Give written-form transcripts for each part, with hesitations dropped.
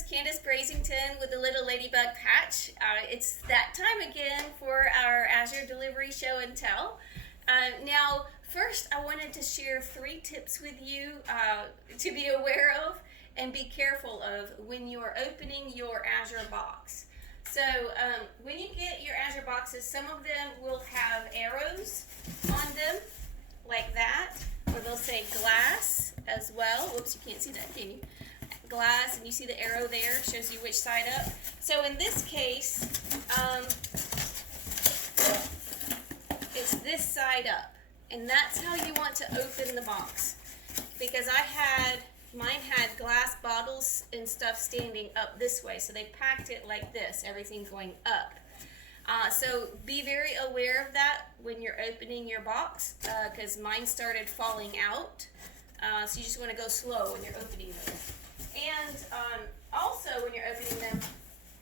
is Candace Brazington with the Little Ladybug Patch. It's that time again for our Azure Delivery Show and Tell. Now, first, I wanted to share 3 tips with you to be aware of and be careful of when you are opening your Azure box. So, when you get your Azure boxes, some of them will have arrows on them, like that, or they'll say glass as well. Whoops, you can't see that, can you? Glass, and you see the arrow there, shows you which side up. So in this case, it's this side up, and that's how you want to open the box, because mine had glass bottles and stuff standing up this way, so they packed it like this, everything going up. So be very aware of that when you're opening your box, because mine started falling out. So you just want to go slow when you're opening them. And also when you're opening them,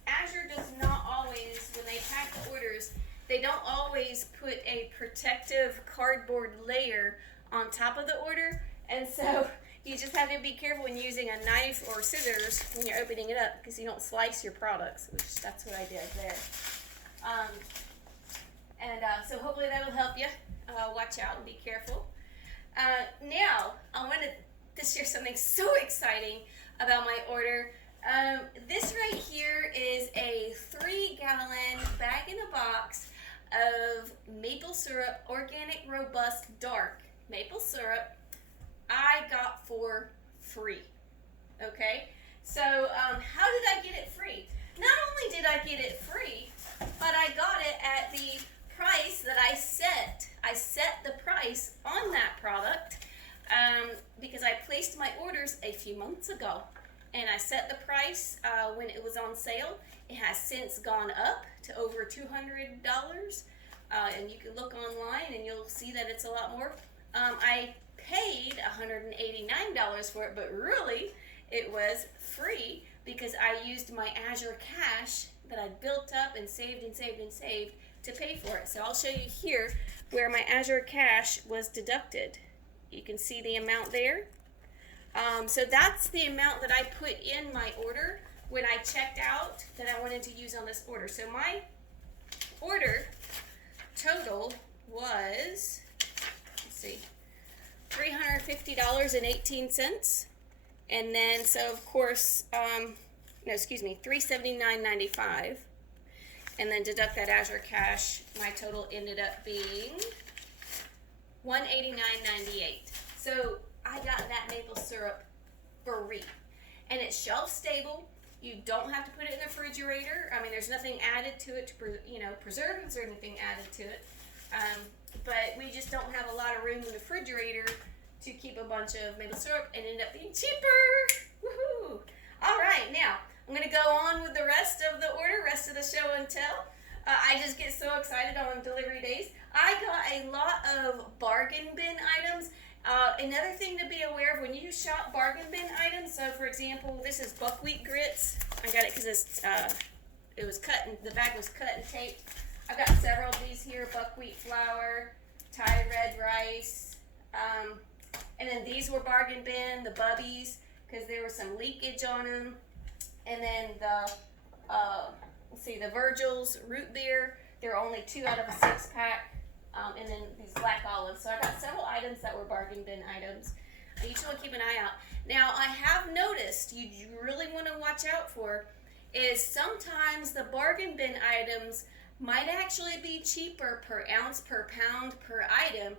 Azure does not always, when they pack the orders, they don't always put a protective cardboard layer on top of the order. And so you just have to be careful when using a knife or scissors when you're opening it up, because you don't slice your products, which that's what I did there. So hopefully that will help you. Watch out and be careful. Now, I wanted to share something so exciting about my order. This right here is a 3-gallon bag-in-a-box of maple syrup, organic, robust, dark maple syrup. I got for free. Okay? So, how did I get it free? Not only did I get it free, but I got it at the price that I set. I set the price on that product because I placed my orders a few months ago, and I set the price when it was on sale. It has since gone up to over $200, and you can look online and you'll see that it's a lot more. I paid $189 for it, but really it was free because I used my Azure Cash that I built up and saved and saved and saved to pay for it. So I'll show you here where my Azure Cash was deducted. You can see the amount there. So that's the amount that I put in my order when I checked out that I wanted to use on this order. So my order total was, let's see, $350.18. And then, so of course, $379.95. And then deduct that Azure Cash, my total ended up being $189.98. So I got that maple syrup free. And it's shelf stable. You don't have to put it in the refrigerator. I mean, there's nothing added to it, preservatives or anything added to it. But we just don't have a lot of room in the refrigerator to keep a bunch of maple syrup, and ended up being cheaper. Woohoo! All right, now I'm going to go on with the rest of the order, rest of the show and tell. I just get so excited on delivery days. I got a lot of bargain bin items. Another thing to be aware of when you shop bargain bin items, so for example, this is buckwheat grits. I got it because it was cut, and the bag was cut and taped. I've got several of these here: buckwheat flour, Thai red rice, and then these were bargain bin, the bubbies, because there was some leakage on them. And then the Virgil's root beer, they're only 2 out of a 6-pack. And then these black olives. So I got several items that were bargain bin items. You just want to keep an eye out. Now, I have noticed you really want to watch out for is sometimes the bargain bin items might actually be cheaper per ounce, per pound, per item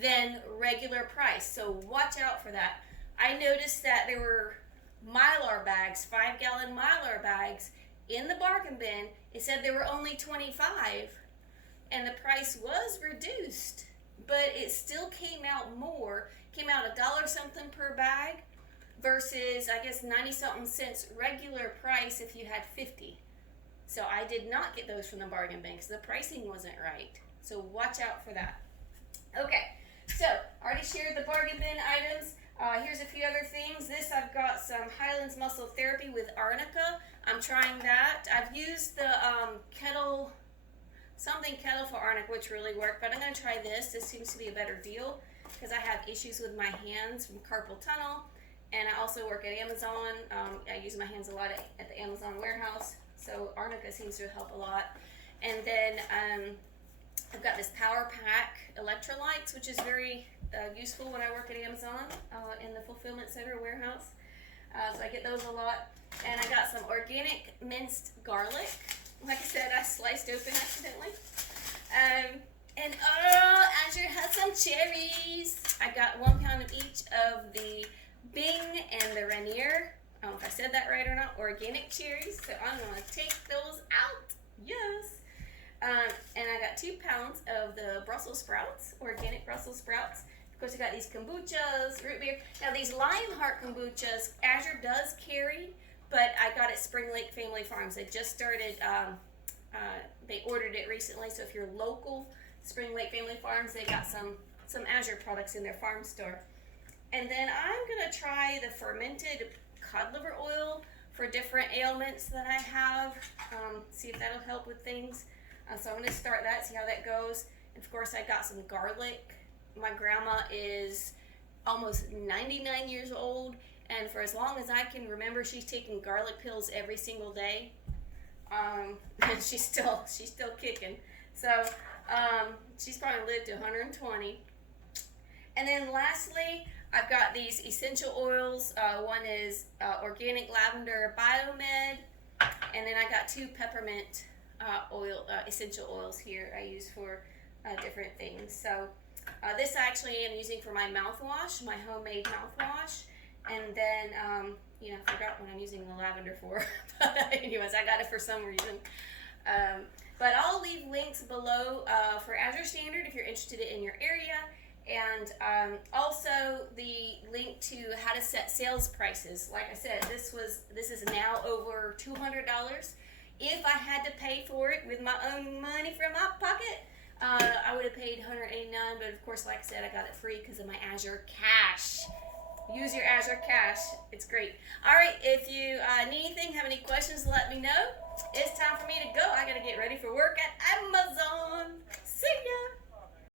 than regular price. So watch out for that. I noticed that there were Mylar bags, 5-gallon Mylar bags in the bargain bin. It said they were only $25, and the price was reduced, but it still came out $1 something per bag versus, I guess, 90-something cents regular price if you had 50. So I did not get those from the bargain bin because the pricing wasn't right. So watch out for that. Okay, so I already shared the bargain bin items. Here's a few other things. I've got some Highlands Muscle Therapy with Arnica. I'm trying that. I've used the kettle for Arnica, which really worked, but I'm going to try this. This seems to be a better deal because I have issues with my hands from carpal tunnel and I also work at Amazon. I use my hands a lot at the Amazon warehouse, so Arnica seems to help a lot. And then I've got this Power Pack electrolytes, which is very useful when I work at Amazon in the fulfillment center warehouse. So I get those a lot. And I got some organic minced garlic. Like I said, I sliced open accidentally. And Azure has some cherries. I got 1 pound of each of the Bing and the Rainier. I don't know if I said that right or not. Organic cherries. So I'm going to take those out. Yes. And I got 2 pounds of the Brussels sprouts, organic Brussels sprouts. Of course, I got these kombuchas, root beer. Now, these Lionheart kombuchas, Azure does carry, but I got it Spring Lake Family Farms. They just started, they ordered it recently, so if you're local, Spring Lake Family Farms, they got some Azure products in their farm store. And then I'm going to try the fermented cod liver oil for different ailments that I have, see if that'll help with things. So I'm going to start that, see how that goes. And of course, I got some garlic. My grandma is almost 99 years old, and for as long as I can remember, she's taking garlic pills every single day. And she's still kicking. So she's probably lived to 120. And then lastly, I've got these essential oils. One is organic lavender biomed, and then I got 2 peppermint essential oils here I use for different things. So this actually I'm using for my mouthwash, my homemade mouthwash. And then, I forgot what I'm using the lavender for. But anyways, I got it for some reason. But I'll leave links below for Azure Standard if you're interested in your area. And also the link to how to set sales prices. Like I said, this is now over $200. If I had to pay for it with my own money from my pocket, I would have paid $189, but of course, like I said, I got it free because of my Azure Cash. Use your Azure Cash. It's great. All right, if you need anything, have any questions, let me know. It's time for me to go. I got to get ready for work at